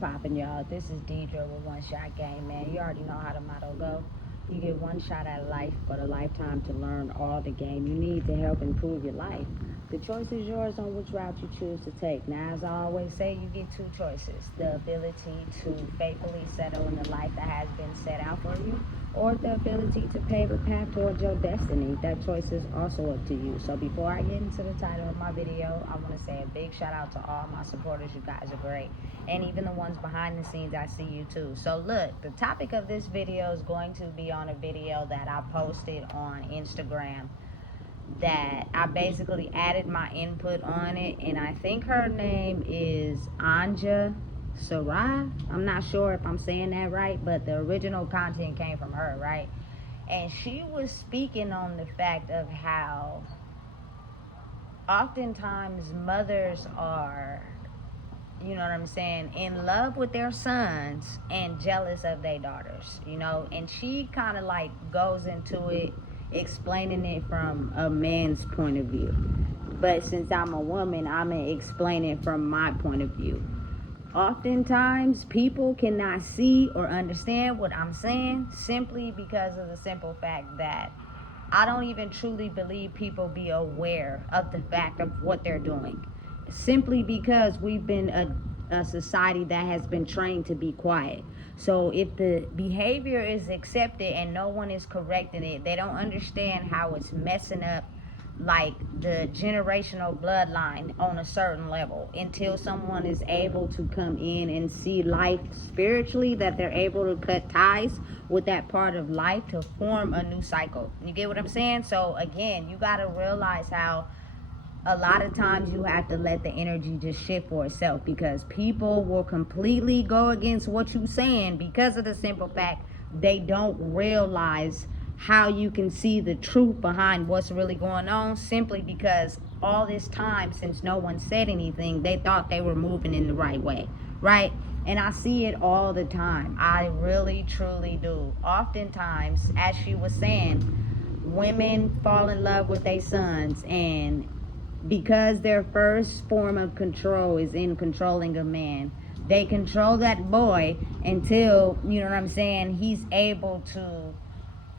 poppin', y'all? This is Deidre with One Shot Game, man. You already know how the motto go. You get one shot at life, but a lifetime to learn all the game you need to help improve your life. The choice is yours on which route you choose to take. Now, as I always say, you get two choices. The ability to faithfully settle in the life that has been set out for you, or the ability to pave a path towards your destiny. That choice is also up to you. So before I get into the title of my video, I want to say a big shout out to all my supporters. You guys are great. And even the ones behind the scenes, I see you too. So look, the topic of this video is going to be on a video that I posted on Instagram that I basically added my input on it, and I think her name is Anja Sarai. I'm not sure if I'm saying that right, but the original content came from her, right? And she was speaking on the fact of how oftentimes mothers are, you know what I'm saying, in love with their sons and jealous of their daughters, you know? And she kind of like goes into it, explaining it from a man's point of view. But since I'm a woman, I'm going to explain it from my point of view. Oftentimes, people cannot see or understand what I'm saying simply because of the simple fact that I don't even truly believe people be aware of the fact of what they're doing. Simply because we've been a society that has been trained to be quiet. So if the behavior is accepted and no one is correcting it, they don't understand how it's messing up like the generational bloodline on a certain level until someone is able to come in and see life spiritually, that they're able to cut ties with that part of life to form a new cycle. You get what I'm saying? So again, you got to realize how a lot of times you have to let the energy just shift for itself, because people will completely go against what you're saying because of the simple fact they don't realize how you can see the truth behind what's really going on, simply because all this time since no one said anything, they thought they were moving in the right way, right? And I see it all the time. I really truly do. Oftentimes, as she was saying, women fall in love with their sons, and because their first form of control is in controlling a man, they control that boy until, you know what I'm saying, he's able to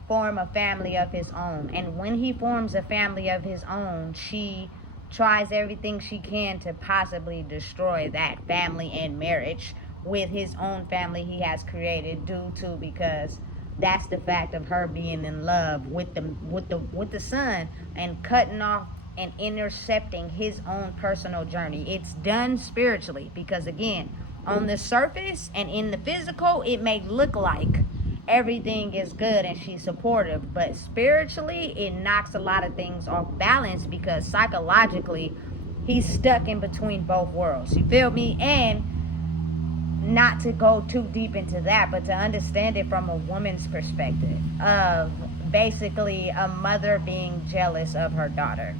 form a family of his own. And when he forms a family of his own, she tries everything she can to possibly destroy that family and marriage with his own family he has created, due to, because that's the fact of her being in love with the son and cutting off and intercepting his own personal journey. It's done spiritually, because again, on the surface and in the physical, it may look like everything is good and she's supportive, but spiritually it knocks a lot of things off balance, because psychologically he's stuck in between both worlds. You feel me? And not to go too deep into that, but to understand it from a woman's perspective of basically a mother being jealous of her daughter.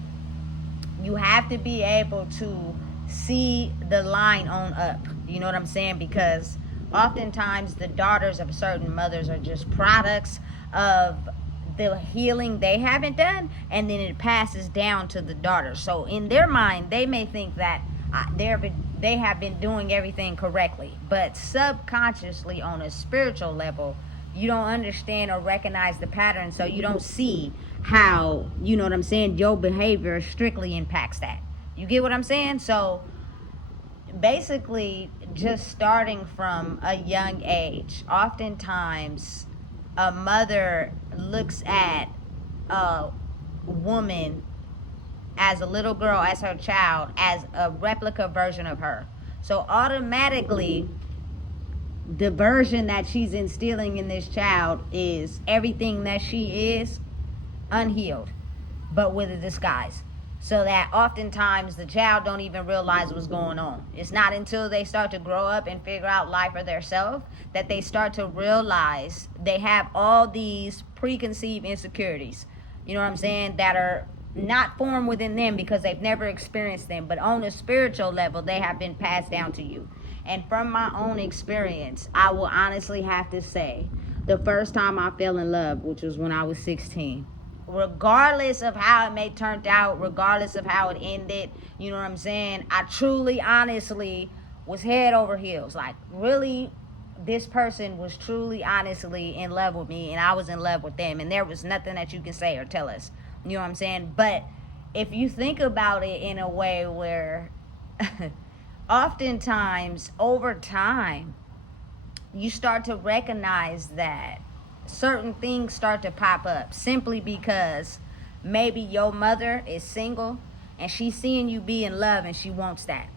You have to be able to see the line on up. You know what I'm saying? Because oftentimes the daughters of certain mothers are just products of the healing they haven't done, and then it passes down to the daughters. So in their mind, they may think that they have been doing everything correctly, but subconsciously on a spiritual level, you don't understand or recognize the pattern, so you don't see how, you know what I'm saying, your behavior strictly impacts that. You get what I'm saying? So basically, just starting from a young age, oftentimes a mother looks at a woman as a little girl, as her child, as a replica version of her. So automatically, the version that she's instilling in this child is everything that she is, unhealed, but with a disguise. So that oftentimes the child don't even realize what's going on. It's not until they start to grow up and figure out life for themselves that they start to realize they have all these preconceived insecurities, you know what I'm saying, that are not formed within them because they've never experienced them, but on a spiritual level they have been passed down to you. And from my own experience, I will honestly have to say, the first time I fell in love, which was when I was 16, regardless of how it may turned out, regardless of how it ended, you know what I'm saying, I truly, honestly was head over heels. Like, really, this person was truly, honestly in love with me, and I was in love with them, and there was nothing that you can say or tell us. You know what I'm saying? But if you think about it in a way where oftentimes over time you start to recognize that certain things start to pop up simply because maybe your mother is single and she's seeing you be in love and she wants that.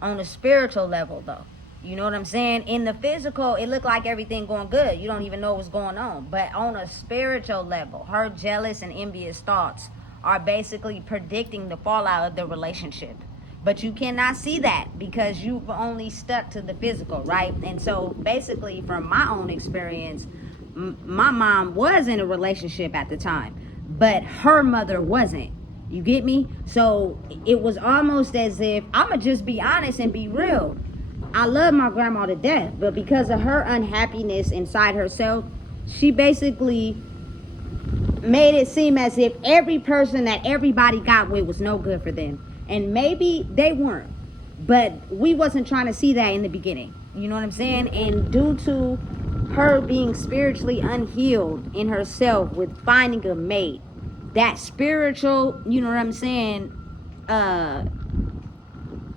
On a spiritual level, though, you know what I'm saying? In the physical, it looked like everything going good. You don't even know what's going on. But on a spiritual level, her jealous and envious thoughts are basically predicting the fallout of the relationship. But you cannot see that because you've only stuck to the physical, right? And so basically, from my own experience, my mom was in a relationship at the time, but her mother wasn't. You get me? So it was almost as if, I'm going to just be honest and be real. I love my grandma to death, but because of her unhappiness inside herself, she basically made it seem as if every person that everybody got with was no good for them. And maybe they weren't, but we wasn't trying to see that in the beginning. You know what I'm saying? And due to her being spiritually unhealed in herself with finding a mate, that spiritual, you know what I'm saying,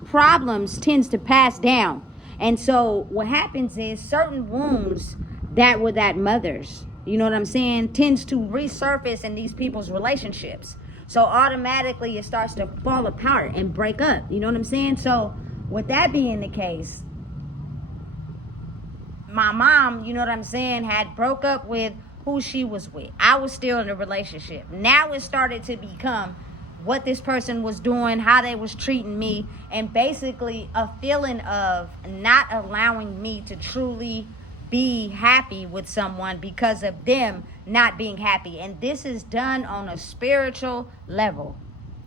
problems tends to pass down. And so what happens is certain wounds that were that mother's, you know what I'm saying, tends to resurface in these people's relationships. So automatically it starts to fall apart and break up. You know what I'm saying? So with that being the case, my mom, you know what I'm saying, had broke up with who she was with. I was still in a relationship. Now it started to become what this person was doing, how they was treating me, and basically a feeling of not allowing me to truly be happy with someone because of them not being happy. And this is done on a spiritual level.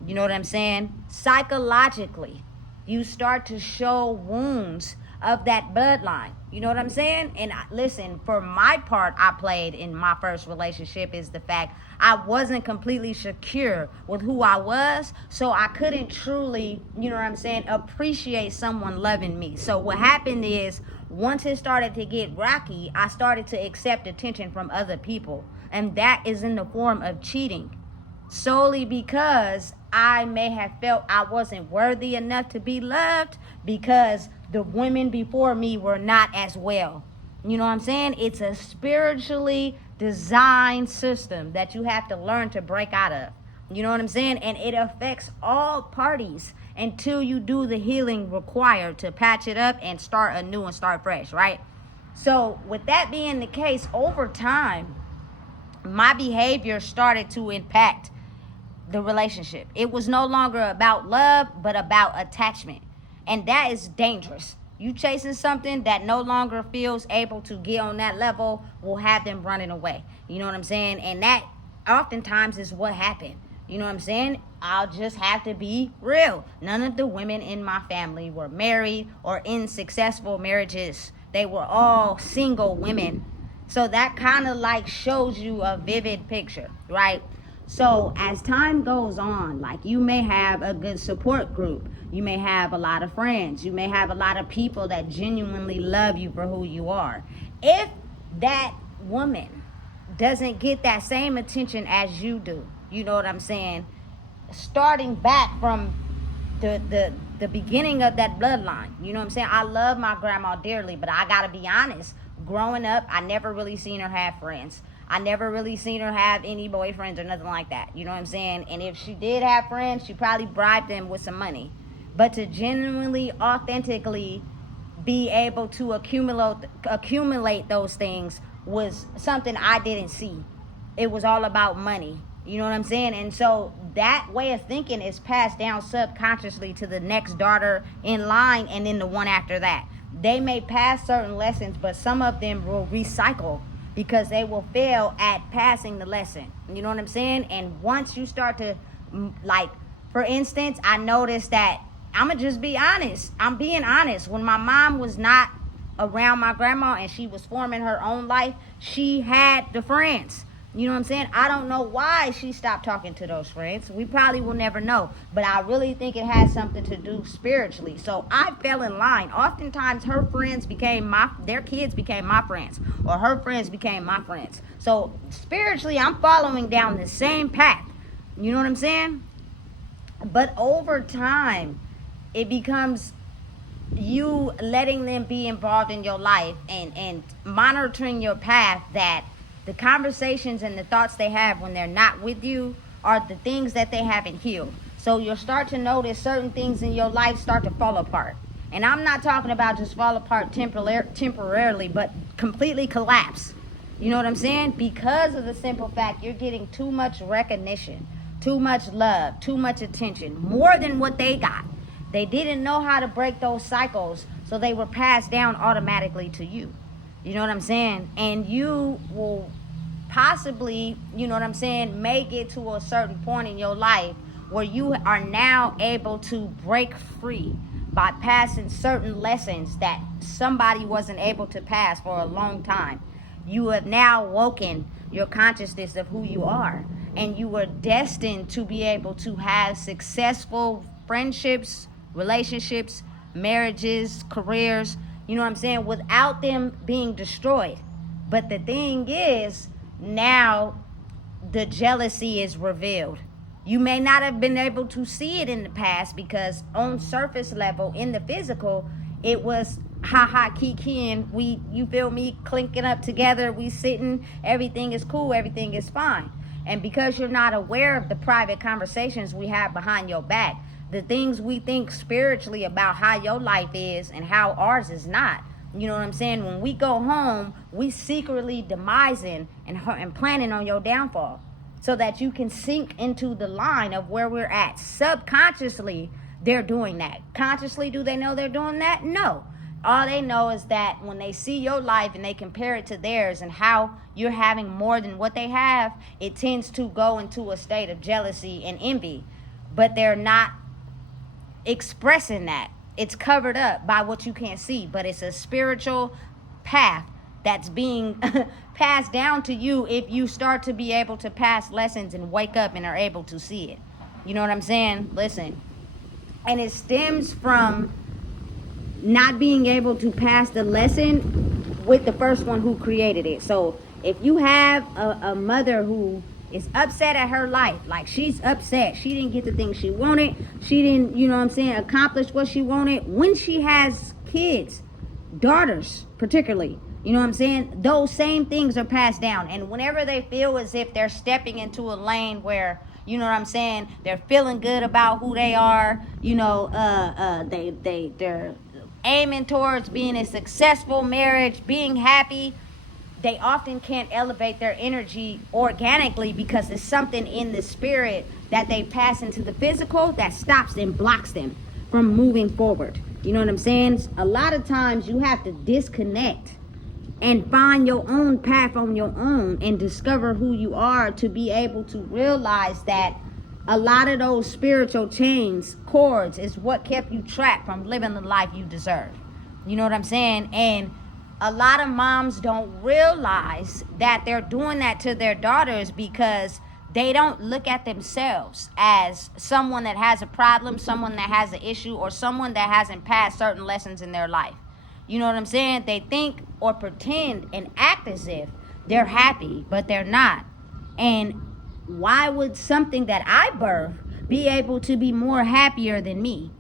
You know what I'm saying? Psychologically, you start to show wounds of that bloodline. You know what I'm saying? And listen, for my part, I played in my first relationship is the fact I wasn't completely secure with who I was, so I couldn't truly, you know what I'm saying, appreciate someone loving me. So what happened is, once it started to get rocky, I started to accept attention from other people, and that is in the form of cheating, solely because I may have felt I wasn't worthy enough to be loved because the women before me were not as well. You know what I'm saying? It's a spiritually designed system that you have to learn to break out of. You know what I'm saying? And it affects all parties until you do the healing required to patch it up and start anew and start fresh, right? So with that being the case, over time, my behavior started to impact the relationship. It was no longer about love, but about attachment. And that is dangerous. You chasing something that no longer feels able to get on that level will have them running away. You know what I'm saying? And that oftentimes is what happened. You know what I'm saying? I'll just have to be real. None of the women in my family were married or in successful marriages. They were all single women. So that kind of like shows you a vivid picture, right? So as time goes on, like you may have a good support group. You may have a lot of friends. You may have a lot of people that genuinely love you for who you are. If that woman doesn't get that same attention as you do, you know what I'm saying? Starting back from the beginning of that bloodline, you know what I'm saying? I love my grandma dearly, but I gotta be honest. Growing up, I never really seen her have friends. I never really seen her have any boyfriends or nothing like that. You know what I'm saying? And if she did have friends, she probably bribed them with some money. But to genuinely, authentically be able to accumulate those things was something I didn't see. It was all about money. You know what I'm saying? And so that way of thinking is passed down subconsciously to the next daughter in line and then the one after that. They may pass certain lessons, but some of them will recycle because they will fail at passing the lesson. You know what I'm saying? And once you start to, like, for instance, I noticed that, I'm going to just be honest. I'm being honest. When my mom was not around my grandma and she was forming her own life, she had the friends. You know what I'm saying? I don't know why she stopped talking to those friends. We probably will never know. But I really think it has something to do spiritually. So I fell in line. Oftentimes her friends their kids became my friends. Or her friends became my friends. So spiritually, I'm following down the same path. You know what I'm saying? But over time, it becomes you letting them be involved in your life and monitoring your path, that the conversations and the thoughts they have when they're not with you are the things that they haven't healed. So you'll start to notice certain things in your life start to fall apart. And I'm not talking about just fall apart temporarily, but completely collapse. You know what I'm saying? Because of the simple fact you're getting too much recognition, too much love, too much attention, more than what they got. They didn't know how to break those cycles, so they were passed down automatically to you. You know what I'm saying? And you will possibly, you know what I'm saying, make it to a certain point in your life where you are now able to break free by passing certain lessons that somebody wasn't able to pass for a long time. You have now woken your consciousness of who you are, and you were destined to be able to have successful friendships, relationships, marriages, careers, you know what I'm saying, without them being destroyed. But the thing is, now the jealousy is revealed. You may not have been able to see it in the past because on surface level, in the physical, it was ha kikiing, you feel me, clinking up together, we sitting, everything is cool, everything is fine. And because you're not aware of the private conversations we have behind your back, the things we think spiritually about how your life is and how ours is not. You know what I'm saying? When we go home, we secretly demising and planning on your downfall so that you can sink into the line of where we're at. Subconsciously, they're doing that. Consciously, do they know they're doing that? No. All they know is that when they see your life and they compare it to theirs and how you're having more than what they have, it tends to go into a state of jealousy and envy. But they're not expressing that. It's covered up by what you can't see, but it's a spiritual path that's being passed down to you if you start to be able to pass lessons and wake up and are able to see it. You know what I'm saying? Listen. And it stems from not being able to pass the lesson with the first one who created it. So if you have a mother who is upset at her life, like she's upset, she didn't get the thing she wanted, she didn't, you know what I'm saying, accomplish what she wanted. When she has kids, daughters particularly, you know what I'm saying, those same things are passed down. And whenever they feel as if they're stepping into a lane where, you know what I'm saying, they're feeling good about who they are, you know, they're aiming towards being a successful marriage, being happy, they often can't elevate their energy organically because it's something in the spirit that they pass into the physical that stops and blocks them from moving forward. You know what I'm saying? A lot of times you have to disconnect and find your own path on your own and discover who you are to be able to realize that a lot of those spiritual chains, cords, is what kept you trapped from living the life you deserve. You know what I'm saying? And a lot of moms don't realize that they're doing that to their daughters because they don't look at themselves as someone that has a problem, someone that has an issue, or someone that hasn't passed certain lessons in their life. You know what I'm saying? They think or pretend and act as if they're happy, but they're not. And why would something that I birthed be able to be more happier than me?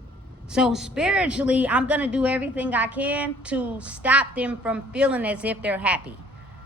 So spiritually, I'm going to do everything I can to stop them from feeling as if they're happy.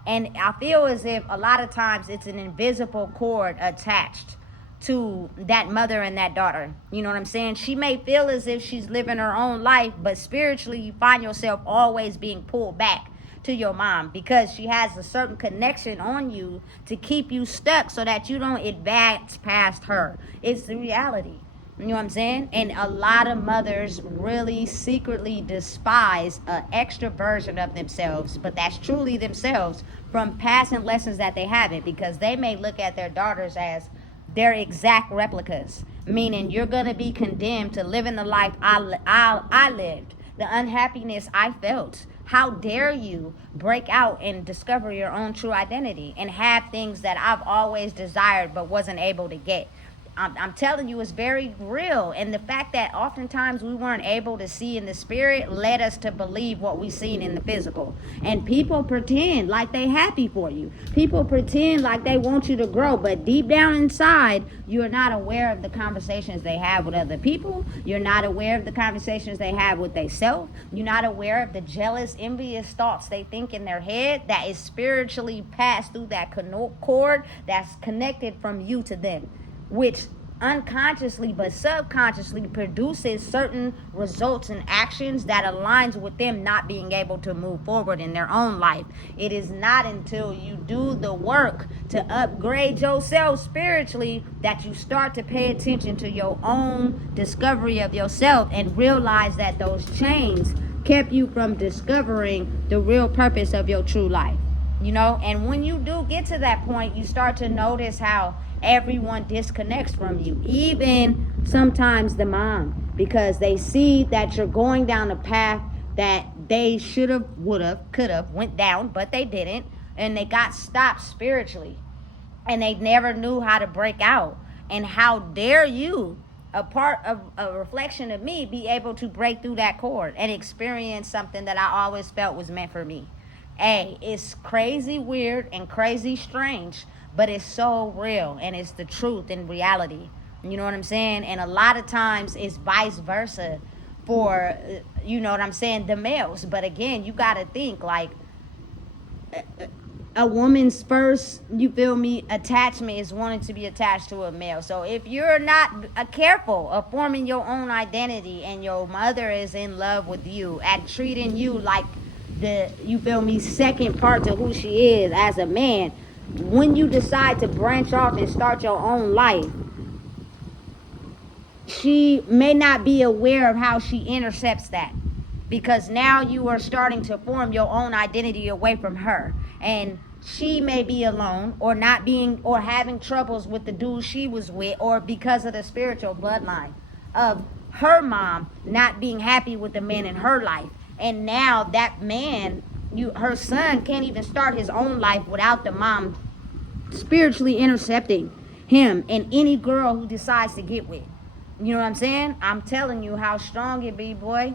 And I feel as if a lot of times it's an invisible cord attached to that mother and that daughter. You know what I'm saying? She may feel as if she's living her own life, but spiritually you find yourself always being pulled back to your mom because she has a certain connection on you to keep you stuck so that you don't advance past her. It's the reality. You know what I'm saying? And a lot of mothers really secretly despise an extra version of themselves, but that's truly themselves, from passing lessons that they haven't, because they may look at their daughters as their exact replicas, meaning you're going to be condemned to living the life I lived, the unhappiness I felt, How dare you break out and discover your own true identity and have things that I've always desired but wasn't able to get? I'm telling you, it's very real. And the fact that oftentimes we weren't able to see in the spirit led us to believe what we seen in the physical. And people pretend like they happy for you. People pretend like they want you to grow. But deep down inside, you're not aware of the conversations they have with other people. You're not aware of the conversations they have with themselves. You're not aware of the jealous, envious thoughts they think in their head that is spiritually passed through that cord that's connected from you to them, which unconsciously but subconsciously produces certain results and actions that aligns with them not being able to move forward in their own life. It is not until you do the work to upgrade yourself spiritually that you start to pay attention to your own discovery of yourself and realize that those chains kept you from discovering the real purpose of your true life. And when you do get to that point, you start to notice how everyone disconnects from you, even sometimes the mom, because they see that you're going down a path that they should have, would have, could have went down, but they didn't, and they got stopped spiritually, and they never knew how to break out. And how dare you, a part of a reflection of me, be able to break through that cord and experience something that I always felt was meant for me. Hey, it's crazy weird and crazy strange, but it's so real, and it's the truth and reality. You know what I'm saying? And a lot of times it's vice versa for, the males. But again, you got to think like a woman's first, attachment is wanting to be attached to a male. So if you're not careful of forming your own identity and your mother is in love with you and treating you like second part to who she is as a man, when you decide to branch off and start your own life, she may not be aware of how she intercepts that, because now you are starting to form your own identity away from her, and she may be alone or not being or having troubles with the dude she was with, or because of the spiritual bloodline of her mom not being happy with the man in her life. And now that man, her son can't even start his own life without the mom spiritually intercepting him and any girl who decides to get with. You know what I'm saying? I'm telling you how strong it be, boy.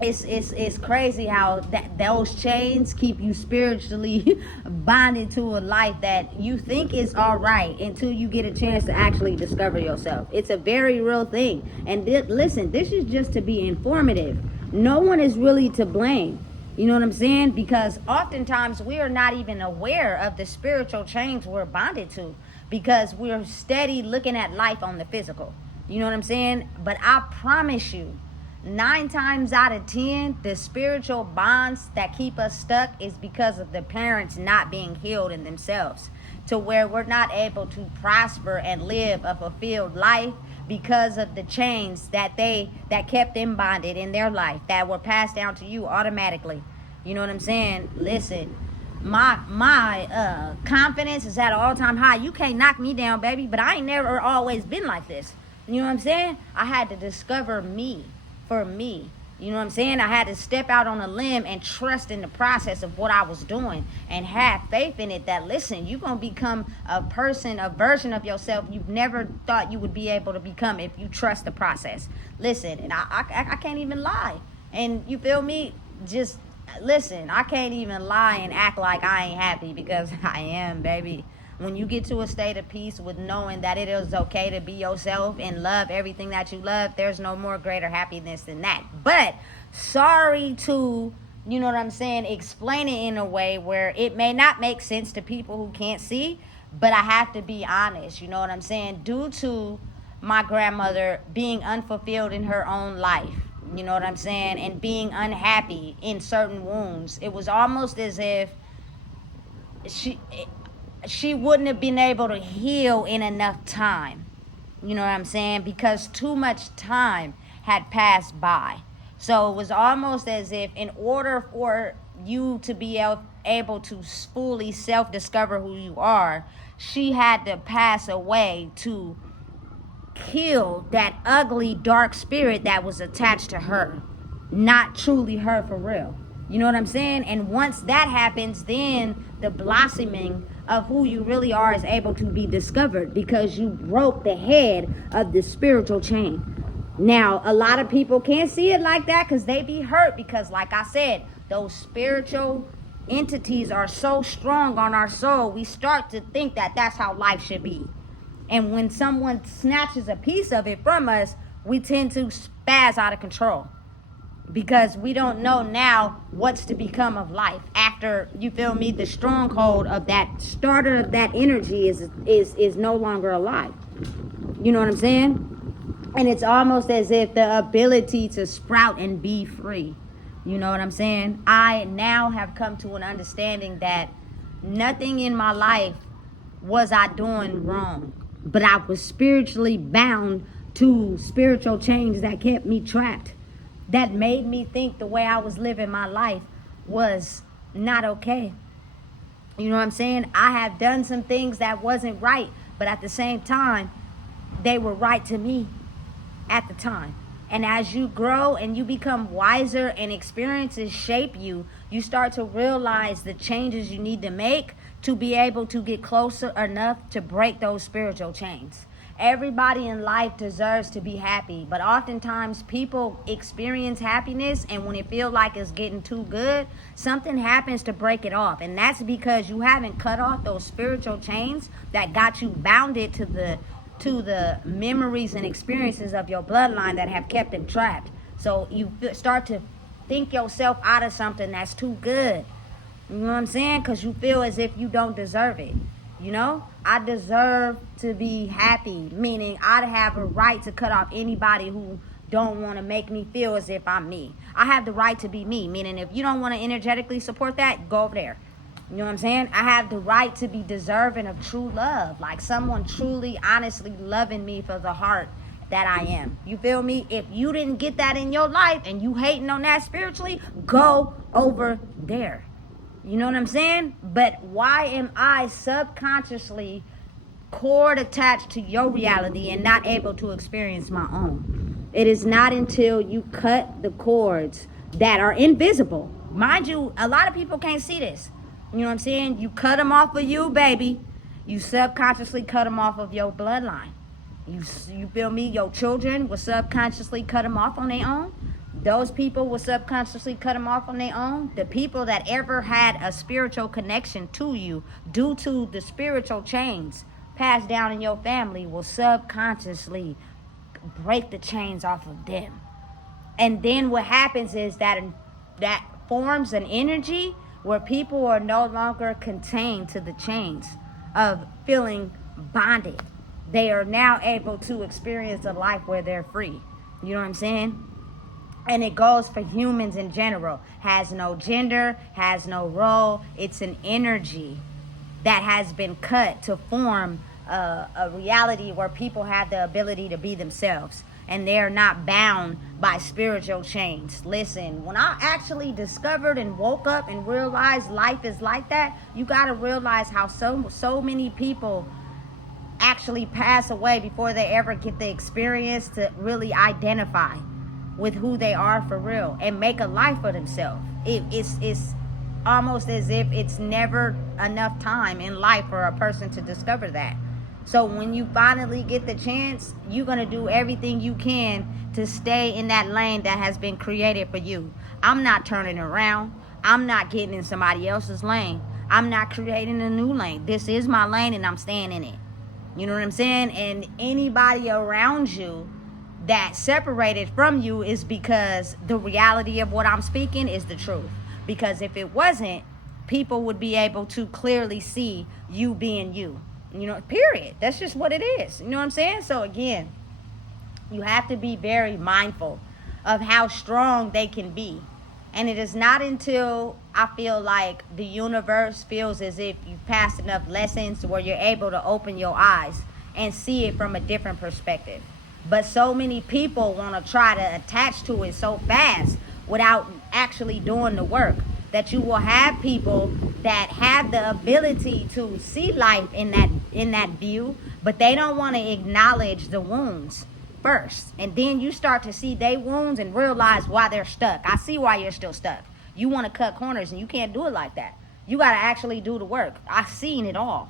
It's crazy how those chains keep you spiritually bonded to a life that you think is all right until you get a chance to actually discover yourself. It's a very real thing. And listen, this is just to be informative. No one is really to blame. You know what I'm saying? Because oftentimes we are not even aware of the spiritual chains we're bonded to, because we're steady looking at life on the physical. You know what I'm saying? But I promise you, 9 times out of 10, the spiritual bonds that keep us stuck is because of the parents not being healed in themselves, to where we're not able to prosper and live a fulfilled life because of the chains that kept them bonded in their life, that were passed down to you automatically. You know what I'm saying? Listen, my confidence is at an all-time high. You can't knock me down, baby, but I ain't never always been like this. You know what I'm saying? I had to discover me for me. You know what I'm saying? I had to step out on a limb and trust in the process of what I was doing and have faith in it, that, listen, you're going to become a version of yourself you've never thought you would be able to become if you trust the process. Listen, and I can't even lie. And you feel me? Just listen, I can't even lie and act like I ain't happy, because I am, baby. When you get to a state of peace with knowing that it is okay to be yourself and love everything that you love, there's no more greater happiness than that. But sorry to, you know what I'm saying, explain it in a way where it may not make sense to people who can't see, but I have to be honest, you know what I'm saying, due to my grandmother being unfulfilled in her own life, you know what I'm saying, and being unhappy in certain wounds. It was almost as if she wouldn't have been able to heal in enough time. You know what I'm saying? Because too much time had passed by. So it was almost as if, in order for you to be able to fully self-discover who you are, she had to pass away to kill that ugly, dark spirit that was attached to her. Not truly her for real. You know what I'm saying? And once that happens, then the blossoming of who you really are is able to be discovered, because you broke the head of the spiritual chain. Now, a lot of people can't see it like that because they be hurt, because like I said, those spiritual entities are so strong on our soul, we start to think that that's how life should be. And when someone snatches a piece of it from us, we tend to spaz out of control, because we don't know now what's to become of life after, you feel me, the stronghold of that starter of that energy is no longer alive. You know what I'm saying? And it's almost as if the ability to sprout and be free. You know what I'm saying? I now have come to an understanding that nothing in my life was I doing wrong, but I was spiritually bound to spiritual chains that kept me trapped, that made me think the way I was living my life was not okay. You know what I'm saying? I have done some things that wasn't right, but at the same time, they were right to me at the time. And as you grow and you become wiser and experiences shape you, you start to realize the changes you need to make to be able to get closer enough to break those spiritual chains. Everybody in life deserves to be happy, but oftentimes people experience happiness, and when it feels like it's getting too good, something happens to break it off. And that's because you haven't cut off those spiritual chains that got you bounded to the memories and experiences of your bloodline that have kept it trapped. So you start to think yourself out of something that's too good. You know what I'm saying? Because you feel as if you don't deserve it. You know, I deserve to be happy, meaning I have a right to cut off anybody who don't want to make me feel as if I'm me. I have the right to be me, meaning if you don't want to energetically support that, go over there. You know what I'm saying? I have the right to be deserving of true love, like someone truly, honestly loving me for the heart that I am. You feel me? If you didn't get that in your life and you hating on that spiritually, go over there. You know what I'm saying? But why am I subconsciously cord attached to your reality and not able to experience my own? It is not until you cut the cords that are invisible. Mind you, a lot of people can't see this. You know what I'm saying? You cut them off of you, baby. You subconsciously cut them off of your bloodline. You feel me? Your children will subconsciously cut them off on their own. Those people will subconsciously cut them off on their own. The people that ever had a spiritual connection to you due to the spiritual chains passed down in your family will subconsciously break the chains off of them. And then what happens is that forms an energy where people are no longer contained to the chains of feeling bonded. They are now able to experience a life where they're free. You know what I'm saying? And it goes for humans in general. Has no gender, has no role. It's an energy that has been cut to form a reality where people have the ability to be themselves. And they're not bound by spiritual chains. Listen, when I actually discovered and woke up and realized life is like that, you got to realize how so many people actually pass away before they ever get the experience to really identify with who they are for real and make a life for themselves. It's almost as if it's never enough time in life for a person to discover that. So when you finally get the chance, you're going to do everything you can to stay in that lane that has been created for you. I'm not turning around. I'm not getting in somebody else's lane. I'm not creating a new lane. This is my lane and I'm staying in it. You know what I'm saying? And anybody around you that separated from you is because the reality of what I'm speaking is the truth. Because if it wasn't, people would be able to clearly see you being you. You know, period. That's just what it is. You know what I'm saying? So again, you have to be very mindful of how strong they can be. And it is not until I feel like the universe feels as if you've passed enough lessons where you're able to open your eyes and see it from a different perspective. But so many people want to try to attach to it so fast without actually doing the work, that you will have people that have the ability to see life in that view, but they don't want to acknowledge the wounds first. And then you start to see their wounds and realize why they're stuck. I see why you're still stuck. You want to cut corners, and you can't do it like that. You got to actually do the work. I've seen it all.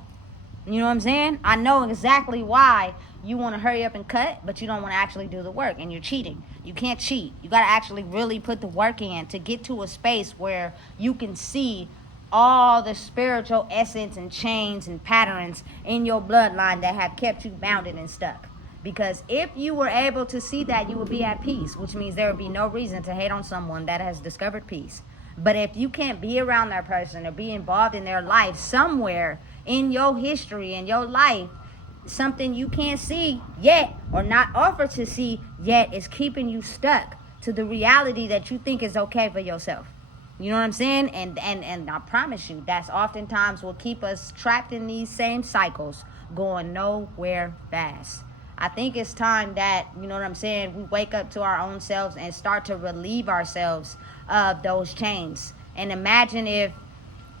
You know what I'm saying? I know exactly why you want to hurry up and cut, but you don't want to actually do the work, and you're cheating. You can't cheat. You got to actually really put the work in to get to a space where you can see all the spiritual essence and chains and patterns in your bloodline that have kept you bounded and stuck. Because if you were able to see that, you would be at peace, which means there would be no reason to hate on someone that has discovered peace. But if you can't be around that person or be involved in their life somewhere in your history, in your life, something you can't see yet or not offer to see yet is keeping you stuck to the reality that you think is okay for yourself. You know what I'm saying? And I promise you, that's oftentimes what keep us trapped in these same cycles, going nowhere fast. I think it's time that, you know what I'm saying, we wake up to our own selves and start to relieve ourselves of those chains. And imagine if,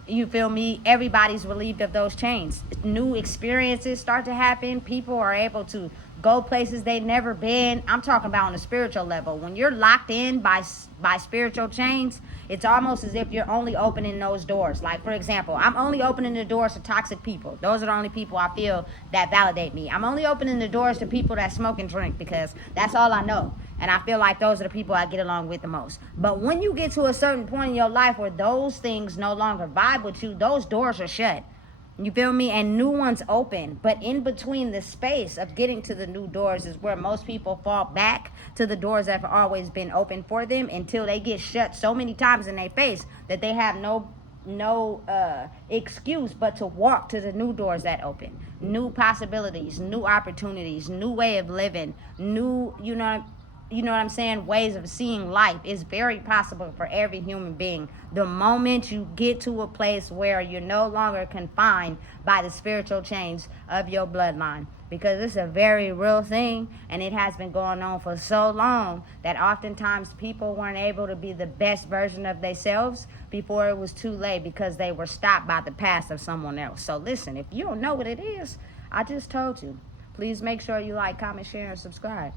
you feel me, everybody's relieved of those chains. New experiences start to happen. People are able to go places they've never been. I'm talking about on a spiritual level. When you're locked in by spiritual chains, it's almost as if you're only opening those doors. Like, for example, I'm only opening the doors to toxic people. Those are the only people I feel that validate me. I'm only opening the doors to people that smoke and drink because that's all I know. And I feel like those are the people I get along with the most. But when you get to a certain point in your life where those things no longer vibe with you, those doors are shut. You feel me? And new ones open. But in between the space of getting to the new doors is where most people fall back to the doors that have always been open for them until they get shut so many times in their face that they have no excuse but to walk to the new doors that open. New possibilities, new opportunities, new way of living, new, you know what I'm saying, ways of seeing life is very possible for every human being. The moment you get to a place where you're no longer confined by the spiritual chains of your bloodline. Because it's a very real thing, and it has been going on for so long that oftentimes people weren't able to be the best version of themselves before it was too late because they were stopped by the past of someone else. So listen, if you don't know what it is, I just told you. Please make sure you like, comment, share, and subscribe.